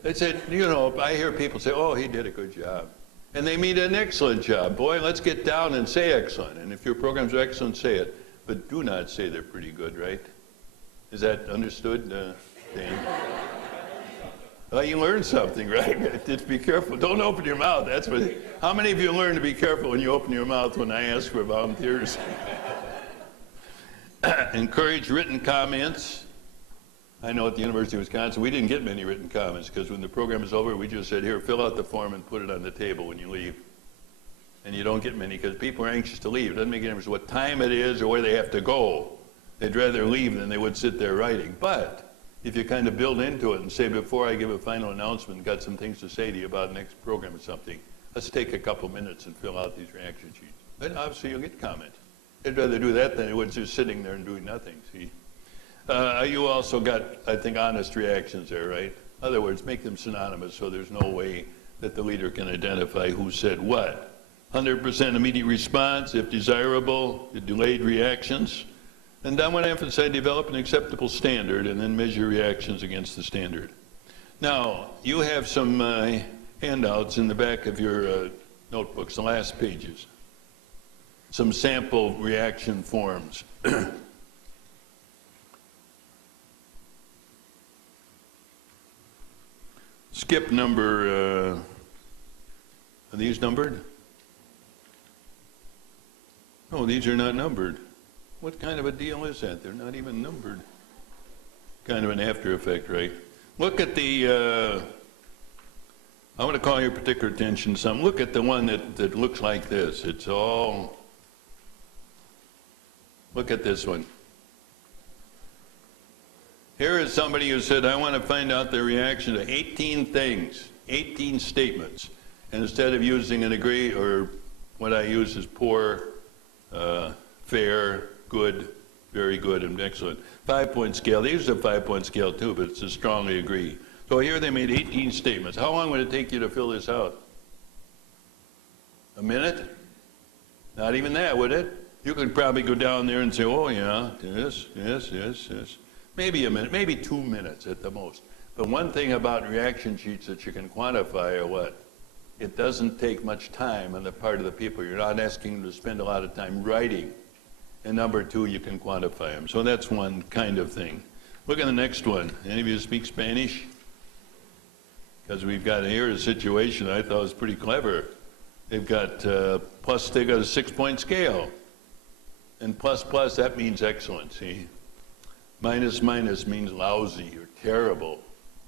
They said, I hear people say, oh, he did a good job. And they mean an excellent job. Boy, let's get down and say excellent. And if your programs are excellent, say it. But do not say they're pretty good, right? Is that understood, Dan? Well, you learned something, right? Just be careful. Don't open your mouth. That's what. How many of you learn to be careful when you open your mouth when I ask for volunteers? Encourage written comments. I know at the University of Wisconsin, we didn't get many written comments because when the program is over, we just said, here, fill out the form and put it on the table when you leave. And you don't get many because people are anxious to leave. It doesn't make any difference what time it is or where they have to go. They'd rather leave than they would sit there writing. But if you kind of build into it and say, before I give a final announcement, got some things to say to you about next program or something, let's take a couple minutes and fill out these reaction sheets. Then obviously you'll get comment. They'd rather do that than it would just sitting there and doing nothing, see? You also got, I think, honest reactions there, right? In other words, make them synonymous so there's no way that the leader can identify who said what. 100% immediate response, if desirable, delayed reactions. And I want to emphasize develop an acceptable standard and then measure reactions against the standard. Now, you have some handouts in the back of your notebooks, the last pages. Some sample reaction forms. Skip number, are these numbered? No, these are not numbered. What kind of a deal is that? They're not even numbered. Kind of an after effect, right? Look at the, I want to call your particular attention to some. Look at the one that looks like this. It's all, look at this one. Here is somebody who said, I want to find out their reaction to 18 things, 18 statements. And instead of using an agree, or what I use is poor, fair, good, very good, and excellent. 5-point scale. They use a 5-point scale too, but it's a strongly agree. So here they made 18 statements. How long would it take you to fill this out? A minute? Not even that, would it? You could probably go down there and say, oh yeah, yes. Maybe a minute, maybe 2 minutes at the most. But one thing about reaction sheets that you can quantify are what? It doesn't take much time on the part of the people. You're not asking them to spend a lot of time writing. And number 2, you can quantify them. So that's one kind of thing. Look at the next one. Any of you speak Spanish? Because we've got here a situation I thought was pretty clever. They've got, plus they got a 6-point scale. And plus, that means excellent, see? Minus means lousy or terrible.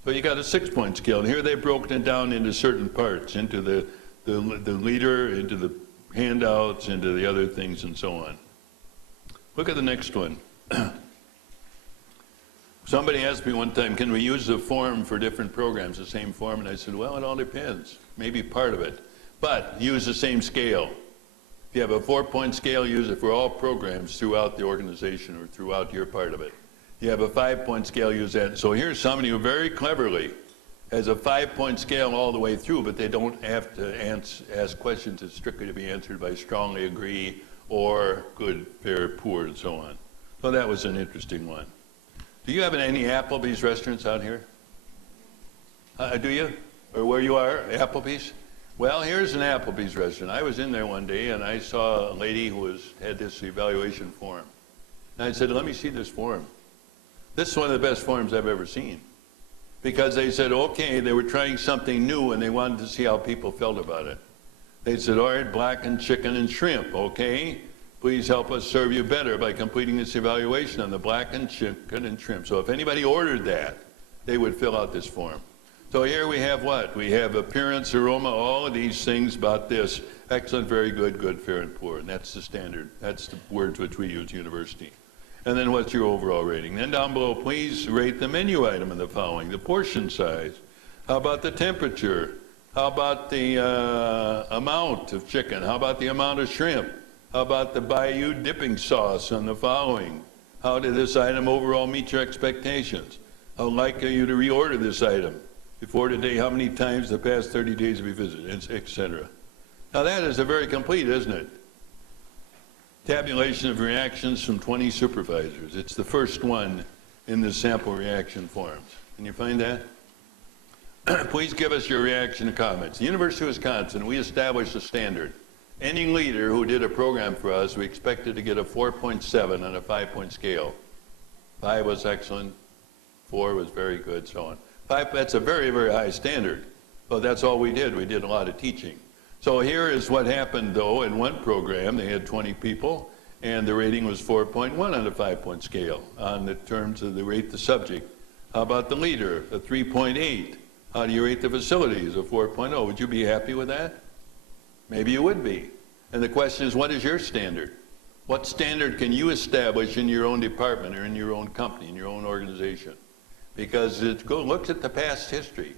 So you got a 6-point scale. And here they've broken it down into certain parts, into the leader, into the handouts, into the other things, and so on. Look at the next one. Somebody asked me one time, can we use the form for different programs, the same form? And I said, well, it all depends. Maybe part of it. But use the same scale. If you have a 4-point scale, use it for all programs throughout the organization or throughout your part of it. You have a 5-point scale, use that. So here's somebody who very cleverly has a 5-point scale all the way through, but they don't have to ask questions that's strictly to be answered by strongly agree or good, fair, poor, and so on. So that was an interesting one. Do you have any Applebee's restaurants out here? Do you? Or where you are, Applebee's? Well, here's an Applebee's restaurant. I was in there one day and I saw a lady who had this evaluation form. And I said, let me see this form. This is one of the best forms I've ever seen. Because they said, okay, they were trying something new and they wanted to see how people felt about it. They said, all right, blackened chicken and shrimp, okay? Please help us serve you better by completing this evaluation on the blackened chicken and shrimp. So if anybody ordered that, they would fill out this form. So here we have what? We have appearance, aroma, all of these things about this. Excellent, very good, good, fair, and poor. And that's the standard. That's the words which we use university. And then what's your overall rating? Then down below, please rate the menu item in the following. The portion size. How about the temperature? How about the amount of chicken? How about the amount of shrimp? How about the Bayou dipping sauce on the following? How did this item overall meet your expectations? How likely are you to reorder this item? Before today, how many times the past 30 days have you visited, etc. Now that is a very complete, isn't it? Tabulation of reactions from 20 supervisors. It's the first one in the sample reaction forms. Can you find that? Please give us your reaction and comments. The University of Wisconsin, we established a standard. Any leader who did a program for us, we expected to get a 4.7 on a 5-point scale. 5 was excellent, 4 was very good, so on. 5, that's a very, very high standard. But that's all we did. We did a lot of teaching. So here is what happened, though. In one program, they had 20 people, and the rating was 4.1 on a 5-point scale on the terms of the rate the subject. How about the leader? A 3.8. How do you rate the facilities? A 4.0. Would you be happy with that? Maybe you would be. And the question is, what is your standard? What standard can you establish in your own department or in your own company, in your own organization? Because it looks at the past history.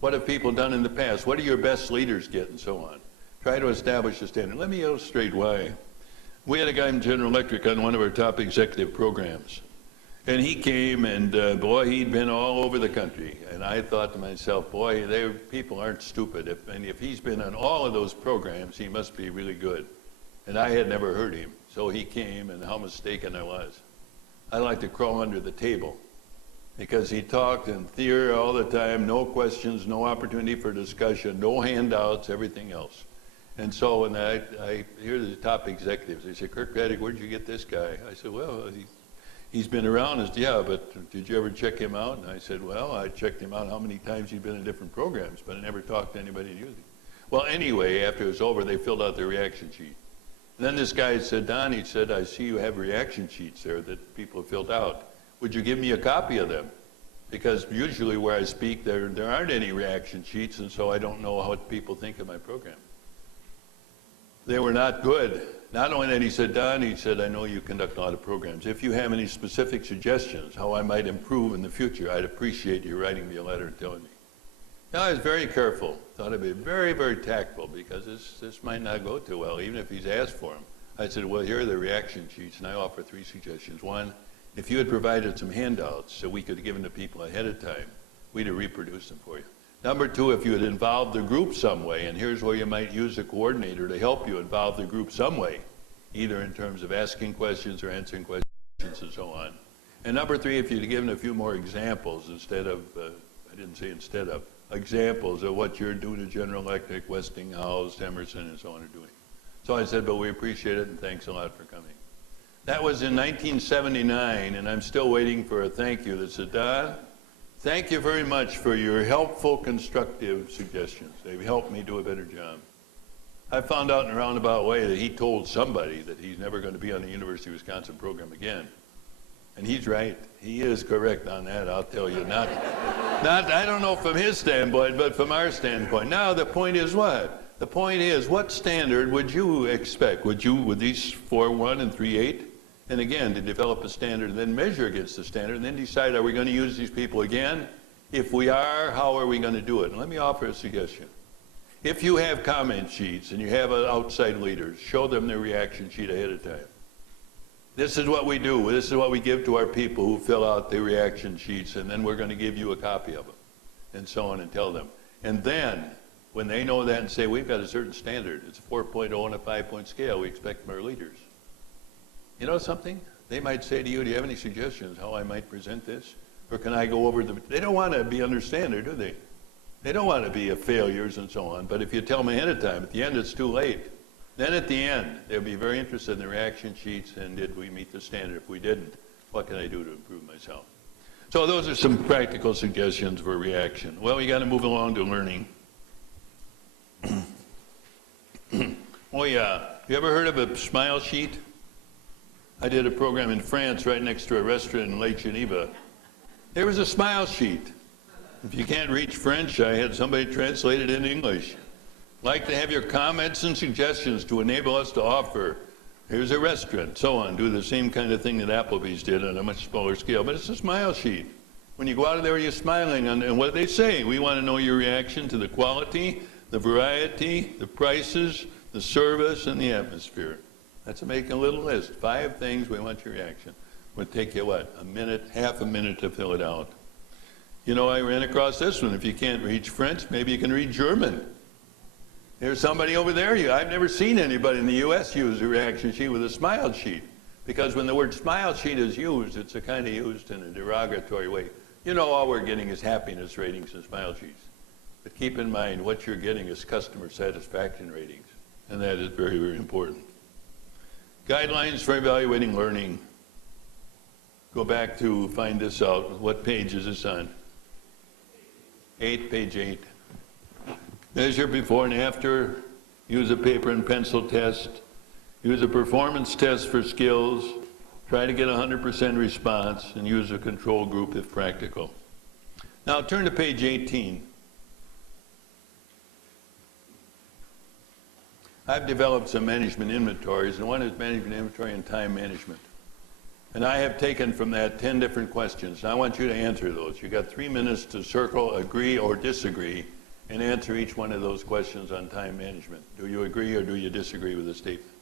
What have people done in the past? What do your best leaders get and so on? Try to establish a standard. Let me illustrate why. We had a guy in General Electric on one of our top executive programs. And he came and boy, he'd been all over the country. And I thought to myself, boy, people aren't stupid. If he's been on all of those programs, he must be really good. And I had never heard him. So he came, and how mistaken I was. I like to crawl under the table because he talked in theory all the time, no questions, no opportunity for discussion, no handouts, everything else. And so when I hear the top executives, they say, Kirkpatrick, where'd you get this guy? I said, well, he's been around. He said, yeah, but did you ever check him out? And I said, well, I checked him out how many times he'd been in different programs, but I never talked to anybody who knew him. Well, anyway, after it was over, they filled out their reaction sheet. And then this guy said, Don, he said, I see you have reaction sheets there that people have filled out. Would you give me a copy of them? Because usually where I speak, there aren't any reaction sheets, and so I don't know what people think of my program. They were not good. Not only that, he said, Don, he said, I know you conduct a lot of programs. If you have any specific suggestions how I might improve in the future, I'd appreciate you writing me a letter and telling me. Now, I was very careful. Thought I'd be very, very tactful because this might not go too well, even if he's asked for them. I said, well, here are the reaction sheets, and I offer 3 suggestions. 1, if you had provided some handouts so we could have given to people ahead of time, we'd have reproduced them for you. Number 2, if you had involved the group some way, and here's where you might use a coordinator to help you involve the group some way, either in terms of asking questions or answering questions and so on. And number 3, if you'd given a few more examples instead of, I didn't say instead of, examples of what you're doing at General Electric, Westinghouse, Emerson, and so on are doing. So I said, but we appreciate it and thanks a lot for coming. That was in 1979, and I'm still waiting for a thank you that said, Don, thank you very much for your helpful, constructive suggestions. They've helped me do a better job. I found out in a roundabout way that he told somebody that he's never going to be on the University of Wisconsin program again. And he's right. He is correct on that, I'll tell you. Not, I don't know from his standpoint, but from our standpoint. Now, the point is what? The point is, what standard would you expect? Would these 4.1 and 3.8 And again, to develop a standard and then measure against the standard and then decide, are we going to use these people again? If we are, how are we going to do it? And let me offer a suggestion. If you have comment sheets and you have outside leaders, show them their reaction sheet ahead of time. This is what we do. This is what we give to our people who fill out the reaction sheets, and then we're going to give you a copy of them, and so on, and tell them. And then, when they know that and say, we've got a certain standard, it's a 4.0 on a 5-point scale, we expect from our leaders. You know something? They might say to you, do you have any suggestions how I might present this? Or can I go over the... They don't want to be under standard, do they? They don't want to be failures and so on. But if you tell them ahead of time, at the end it's too late. Then at the end, they'll be very interested in the reaction sheets and did we meet the standard? If we didn't, what can I do to improve myself? So those are some practical suggestions for reaction. Well, we got to move along to learning. Oh yeah, you ever heard of a smile sheet? I did a program in France right next to a restaurant in Lake Geneva. There was a smile sheet. If you can't reach French, I had somebody translate it into English. Like to have your comments and suggestions to enable us to offer. Here's a restaurant, so on. Do the same kind of thing that Applebee's did on a much smaller scale. But it's a smile sheet. When you go out of there, you're smiling. And what do they say? We want to know your reaction to the quality, the variety, the prices, the service, and the atmosphere. That's making a little list. 5 things we want your reaction. It would take you, what, a minute, half a minute to fill it out. You know, I ran across this one. If you can't read French, maybe you can read German. There's somebody over there. I've never seen anybody in the U.S. use a reaction sheet with a smile sheet. Because when the word smile sheet is used, it's a kind of used in a derogatory way. You know, all we're getting is happiness ratings and smile sheets. But keep in mind, what you're getting is customer satisfaction ratings. And that is very, very important. Guidelines for evaluating learning. Go back to find this out. What page is this on? 8, page 8. Measure before and after. Use a paper and pencil test. Use a performance test for skills. Try to get 100% response and use a control group if practical. Now turn to page 18. I've developed some management inventories, and one is management inventory and time management. And I have taken from that 10 different questions. And I want you to answer those. You've got 3 minutes to circle, agree, or disagree, and answer each one of those questions on time management. Do you agree or do you disagree with the statement?